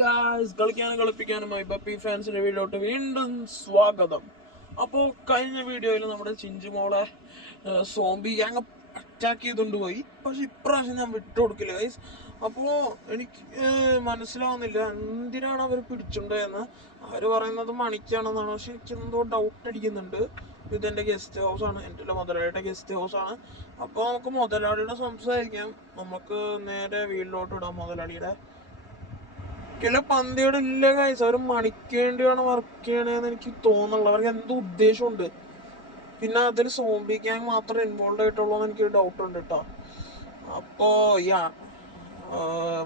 Guys, കളിക്കാനും കളിപ്പിക്കാനുമായി ബപ്പി ഫാൻസിന്റെ വീഡിയോട്ട് വീണ്ടും സ്വാഗതം. അപ്പോൾ കഴിഞ്ഞ വീഡിയോയിൽ നമ്മുടെ ചിഞ്ചുമോളെ സോംബി ഗ്യാങ് അറ്റാക്ക് ചെയ്തുകൊണ്ട് പോയി. പക്ഷെ ഇപ്രാവശ്യം ഞാൻ വിട്ടുകൊടുക്കില്ല ഗൈസ്. അപ്പോൾ എനിക്ക് മനസ്സിലാവുന്നില്ല എന്തിനാണ് അവർ പിടിച്ചിട്ടുണ്ടെന്ന്. അവർ പറയുന്നത് മണിക്കാണെന്നാണ്, പക്ഷെ എനിക്ക് എന്തോ ഡൗട്ട് അടിക്കുന്നുണ്ട്. ഇതെൻ്റെ ഗസ്റ്റ് ഹൗസ് ആണ്, എൻ്റെ മുതലാളിയുടെ ഗസ്റ്റ് ഹൗസ് ആണ്. അപ്പോൾ നമുക്ക് മുതലാളിയുടെ സംസാരിക്കാം. നമുക്ക് നേരെ വീട്ടിലോട്ട് ഇടാം മുതലാളിയുടെ. ചില പന്തിയുടെ ഇല്ല ഗൈസ്, അവർ മണിക്ക് വേണ്ടിയാണ് വർക്ക് ചെയ്യണേന്ന് എനിക്ക് തോന്നുന്നുള്ളൂ. അവർക്ക് എന്തോ ഉദ്ദേശമുണ്ട്. പിന്നെ അതിൽ സോംബി ഗ്യാങ് മാത്രമേ ഇൻവോൾവ് ആയിട്ടുള്ളൂ എന്ന് എനിക്ക് ഡൗട്ട് ഉണ്ട് കേട്ടോ. അപ്പോ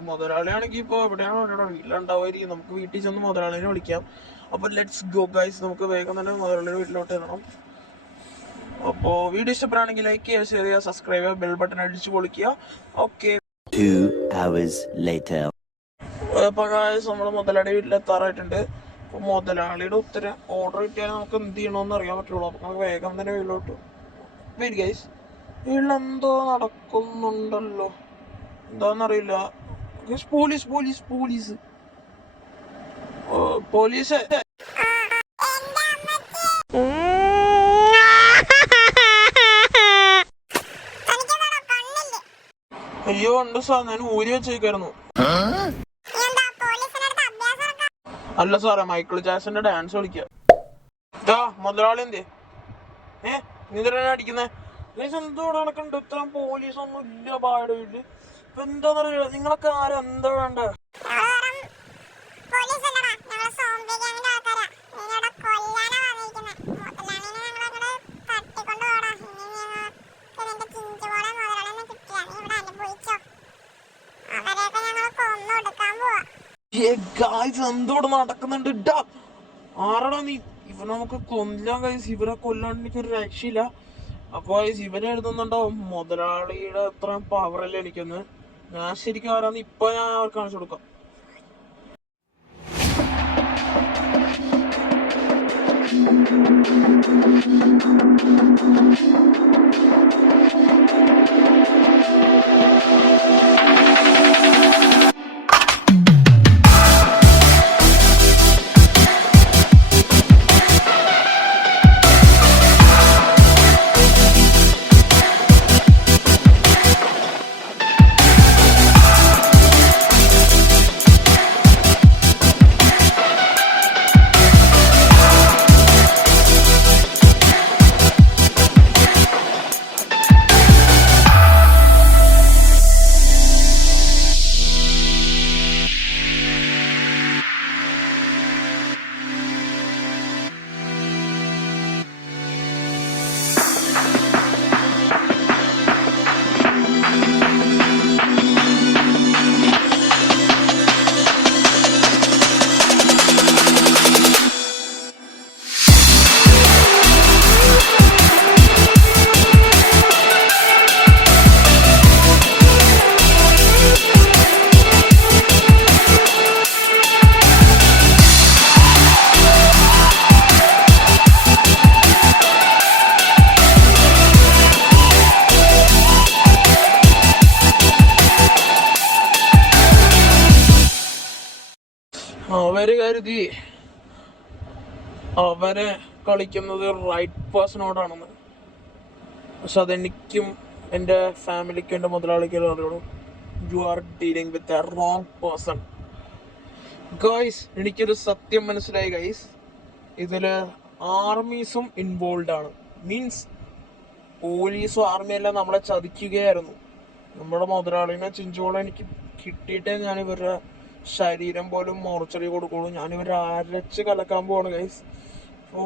മുതലാളിയാണെങ്കിൽ ഇപ്പോൾ എവിടെയാണോ ഇവിടെ വീട്ടിലുണ്ടാവുമായിരിക്കും. നമുക്ക് വീട്ടിൽ ചെന്ന് മുതലാളിനെ വിളിക്കാം. അപ്പോൾ ലെറ്റ്സ് ഗോ ഗൈസ്, നമുക്ക് വേഗം തന്നെ മുതലാളിയുടെ വീട്ടിലോട്ട് ഇടണം. അപ്പോൾ വീഡിയോ ഇഷ്ടപ്പെടുകയാണെങ്കിൽ ലൈക്ക് ചെയ്യുക, ഷെയർ ചെയ്യുക, സബ്സ്ക്രൈബ് ചെയ്യുക, ബെൽ ബട്ടൺ അടിച്ചു പൊളിക്കുക. Okay, 2 hours later. അപ്പോൾ ഗൈസ്, നമ്മൾ മുതലാളിയുടെ വീട്ടിലെത്താറായിട്ടുണ്ട്. അപ്പോൾ മുതലാളിയുടെ ഉത്തരം ഓർഡർ കിട്ടിയാൽ നമുക്ക് എന്ത് ചെയ്യണമെന്ന് അറിയാൻ പറ്റുള്ളൂ. അപ്പോൾ നമുക്ക് വേഗം തന്നെ വീട്ടിലോട്ട് വരും ഗൈസ്. വീട്ടിലെന്തോ നടക്കുന്നുണ്ടല്ലോ, എന്താണെന്നറിയില്ല guys. Police police police police അയ്യോ ഉണ്ട് സാർ, ഞാൻ ഊരി വെച്ചേക്കായിരുന്നു. അല്ല സാറേ, മൈക്കിൾ ജാക്സന്റെ ഡാൻസ് കളിക്കുക. മുതലാളി എന്തേ നീന്തര അടിക്കുന്നേ? എന്തോടെ നടക്കണ്ട്? ഇത്രയും പോലീസ് ഒന്നും ഇല്ല ബായുടെ വീട്ടില്. ഇപ്പൊ എന്താന്നറിയില്ല, നിങ്ങളൊക്കെ ആരും എന്താ വേണ്ട? എന്തോടെ നടക്കുന്നുണ്ട്? ആരടാ നീ? ഇവ നമുക്ക് കൊല്ലാൻ കഴിയും. ഇവരെ കൊല്ലാണ്ട് എനിക്കൊരു രക്ഷയില്ല. അപ്പൊ ഇവനെ എഴുതുന്നുണ്ടാവും മുതലാളിയുടെ അത്രയും പവറല്ലേ എനിക്കൊന്ന്. ഞാൻ ശരിക്കും ആരാന്ന് ഇപ്പൊ ഞാൻ അവർക്ക് കാണിച്ചു കൊടുക്കാം. അവര് കരുതി അവരെ കളിക്കുന്നത് റൈറ്റ് പേഴ്സണോടാണെന്ന്. പക്ഷെ അതെനിക്കും എൻ്റെ ഫാമിലിക്കും എൻ്റെ മുതലാളിക്കും അറിയുള്ളൂ. You are dealing with a wrong person guys. എനിക്കൊരു സത്യം മനസ്സിലായി ഗൈസ്. ഇതില് ആർമീസും ഇൻവോൾവ് ആണ്. മീൻസ് പോലീസും ആർമിയെല്ലാം നമ്മളെ ചതിക്കുകയായിരുന്നു. നമ്മുടെ മുതലാളിനെ ചിഞ്ചോളം എനിക്ക് കിട്ടിയിട്ടേ ഞാൻ ഇവരുടെ ശരീരം പോലും മോർച്ചറി കൊടുക്കുള്ളൂ. ഞാനിവരെ അരച്ച് കലക്കാൻ പോവാണ് ഗൈസ്.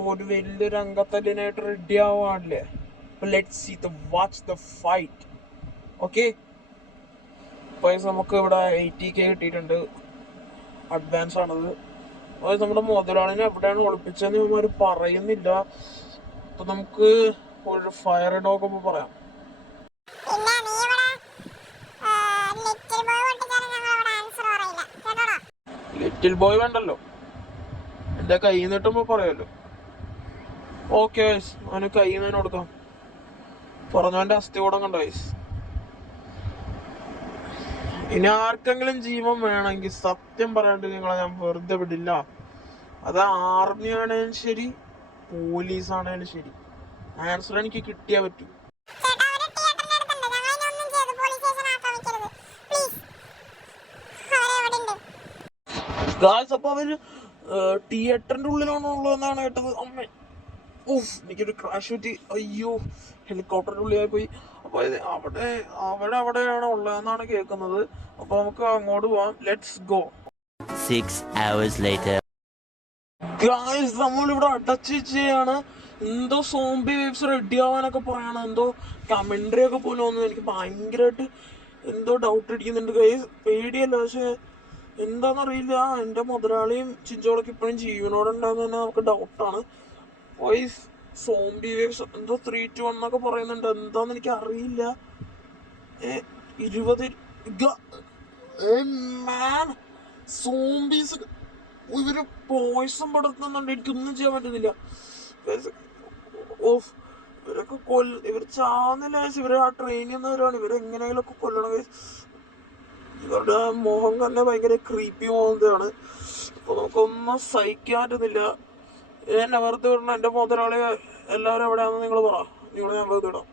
ഒരു വലിയൊരു അംഗത്തല്ലിനായിട്ട് റെഡി ആവാണില്ലേ. Let's see the watch the fight. Okay പൈസ നമുക്ക് ഇവിടെ 80K കിട്ടിയിട്ടുണ്ട്. അഡ്വാൻസ് ആണത്. അതായത് നമ്മുടെ മുതലാളിനെ എവിടെയാണ് ഒളിപ്പിച്ചതെന്ന് ഇവന്മാർ പറയുന്നില്ല. അപ്പൊ നമുക്ക് ഒരു ഫയർ ഡോഗ് പറയാം. ലിറ്റിൽ ബോയ് വേണ്ടല്ലോ, എന്റെ കയ്യിൽ നിന്നിട്ടുമ്പോ പറയാലോ. ഓക്കെ വയസ്, അവന് കയ്യിൽ നിന്ന് കൊടുക്കാം. പറഞ്ഞവന്റെ അസ്ഥി കൂടം കണ്ട വയസ്. ഇനി ആർക്കെങ്കിലും ജീവൻ വേണമെങ്കിൽ സത്യം പറയാണ്ട് നിങ്ങളെ ഞാൻ വെറുതെ വിടില്ല. അത് ആർമി ആണേലും ശരി, പോലീസ് ആണേലും ശരി, ആൻസർ എനിക്ക് കിട്ടിയേ പറ്റൂ. അപ്പൊ അവര് തിയേറ്ററിന്റെ ഉള്ളിലാണോ ഉള്ളതെന്നാണ് കേട്ടത്. അമ്മ എനിക്കൊരു ക്രാഷ് പറ്റി. അയ്യോ, ഹെലികോപ്റ്ററിന്റെ ഉള്ളിലായി പോയി. അപ്പൊ അവിടെയാണ് ഉള്ളതെന്നാണ് കേൾക്കുന്നത്. അപ്പൊ നമുക്ക് അങ്ങോട്ട് പോവാം. Let's go. 6 hours later. Guys, നമ്മളിവിടെ അടച്ചു വെച്ചാണ്. എന്തോ സോംബി വേവ്സ് റെഡി ആവാനൊക്കെ പറയാണ്. എന്തോ കമന്ററി ഒക്കെ പോലും വന്നു. എനിക്ക് ഭയങ്കരമായിട്ട് എന്തോ ഡൗട്ട് അടിക്കുന്നുണ്ട് ഗൈസ്. പേടിയല്ല, പക്ഷെ എന്താണെന്നറിയില്ല. എൻ്റെ മുതലാളിയും ചിഞ്ചോളൊക്കെ ഇപ്പോഴും ജീവനോടെ ഉണ്ടാകുന്ന തന്നെ നമുക്ക് ഡൗട്ടാണ്. വോയിസ് സോംബി വേവ്സ് എന്തോ 3, 2, 1 എന്നൊക്കെ പറയുന്നുണ്ട്. എന്താന്ന് എനിക്ക് അറിയില്ല. 20 സോംബീസ് ഇവര് പോയിസം പടർത്തുന്നുണ്ട്. എനിക്കൊന്നും ചെയ്യാൻ പറ്റുന്നില്ല. ഇവരൊക്കെ ഇവർ ചാവുന്നില്ല. ഇവര് ആ ട്രെയിനിൽ നിന്നവരാണ്. ഇവരെങ്ങനെയെങ്കിലും ഒക്കെ കൊല്ലണം. ഇവരുടെ മോഹം തന്നെ ഭയങ്കര ക്രീപ്പി മോഹമാണ്. അപ്പൊ നമുക്കൊന്നും സഹിക്കാൻ പറ്റുന്നില്ല. എന്നെ വെറുതെ വിടണം. എന്റെ മുതലാളി എല്ലാവരും എവിടെയാണെന്ന് നിങ്ങൾ പറ. നിങ്ങൾ ഞാൻ വെറുതെ വിടാം.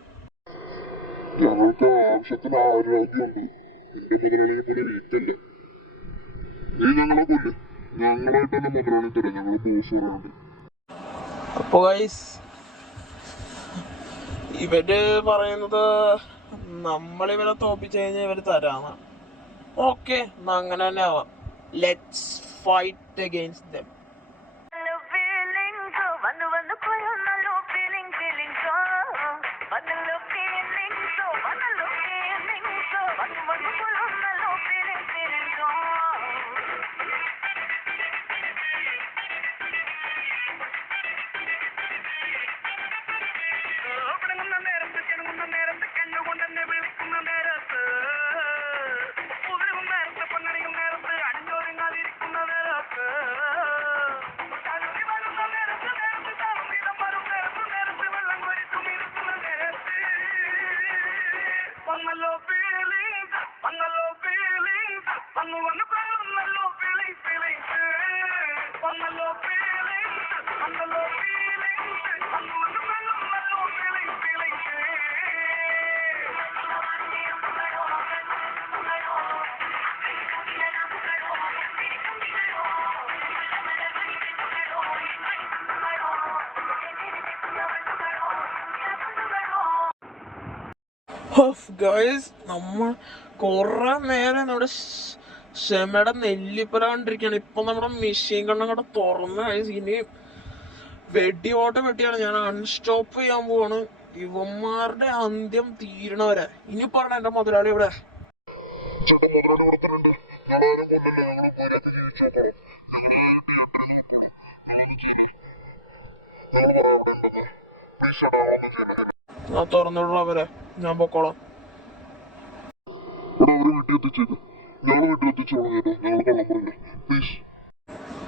അപ്പൊ ഗൈസ്, ഇവര് പറയുന്നത് നമ്മളിവരെ തോപ്പിച്ചു കഴിഞ്ഞാൽ ഇവര് തരാന്നാണ്. ഓക്കെ, അങ്ങനെ തന്നെ ആവാം. Let's fight against dum. Guys, നമ്മൾ കുറെ നേരം നമ്മുടെ ക്ഷമയുടെ നെല്ലിപ്പരാണ്ടിരിക്കുകയാണ്. ഇപ്പൊ നമ്മുടെ മെഷീൻ ഗണ്ണും കൂടെ തുറന്ന് ഗൈസ്, ഇനി വെട്ടിയാണ്. ഞാൻ അൺസ്റ്റോപ്പ് ചെയ്യാൻ പോവാണ്. ഇവന്മാരുടെ അന്ത്യം തീരണവരെ. ഇനി പറഞ്ഞ എന്റെ മുതലാളി ഇവിടെ. ഞാൻ തുറന്നിടുള്ള അവരെ, ഞാൻ പൊക്കോളാം.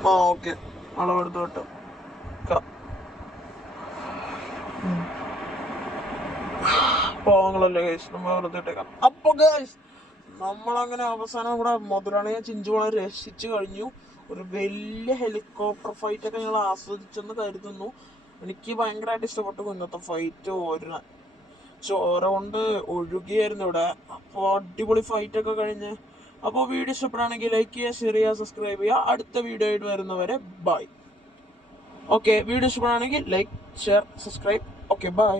ആ ഓക്കെ, അളവെടുത്ത് വിട്ടോ. പാവങ്ങളല്ലേ ഗൈസ്, നമ്മൾ വെറുതെ ഇട്ടേക്കാം. അപ്പൊ ഗൈസ്, നമ്മളങ്ങനെ അവസാനം ഇവിടെ മുതലാളിയെ ചിഞ്ചുകളെ രക്ഷിച്ചു കഴിഞ്ഞു. ഒരു വലിയ ഹെലികോപ്റ്റർ ഫൈറ്റ് ഒക്കെ ഞങ്ങൾ ആസ്വദിച്ചെന്ന് കരുതുന്നു. എനിക്ക് ഭയങ്കരമായിട്ട് ഇഷ്ടപ്പെട്ടു ഇന്നത്തെ ഫൈറ്റ്. ചോര കൊണ്ട് ഒഴുകിയായിരുന്നു ഇവിടെ. അപ്പോൾ അടിപൊളി ഫൈറ്റ് ഒക്കെ കഴിഞ്ഞ്. അപ്പോൾ വീഡിയോ ഇഷ്ടപ്പെടുകയാണെങ്കിൽ ലൈക്ക് ചെയ്യുക, ഷെയർ ചെയ്യുക, സബ്സ്ക്രൈബ് ചെയ്യുക. അടുത്ത വീഡിയോ ആയിട്ട് വരുന്നവരെ ബൈ. ഓക്കെ, വീഡിയോ ഇഷ്ടപ്പെടുകയാണെങ്കിൽ like, share, subscribe. Okay, by.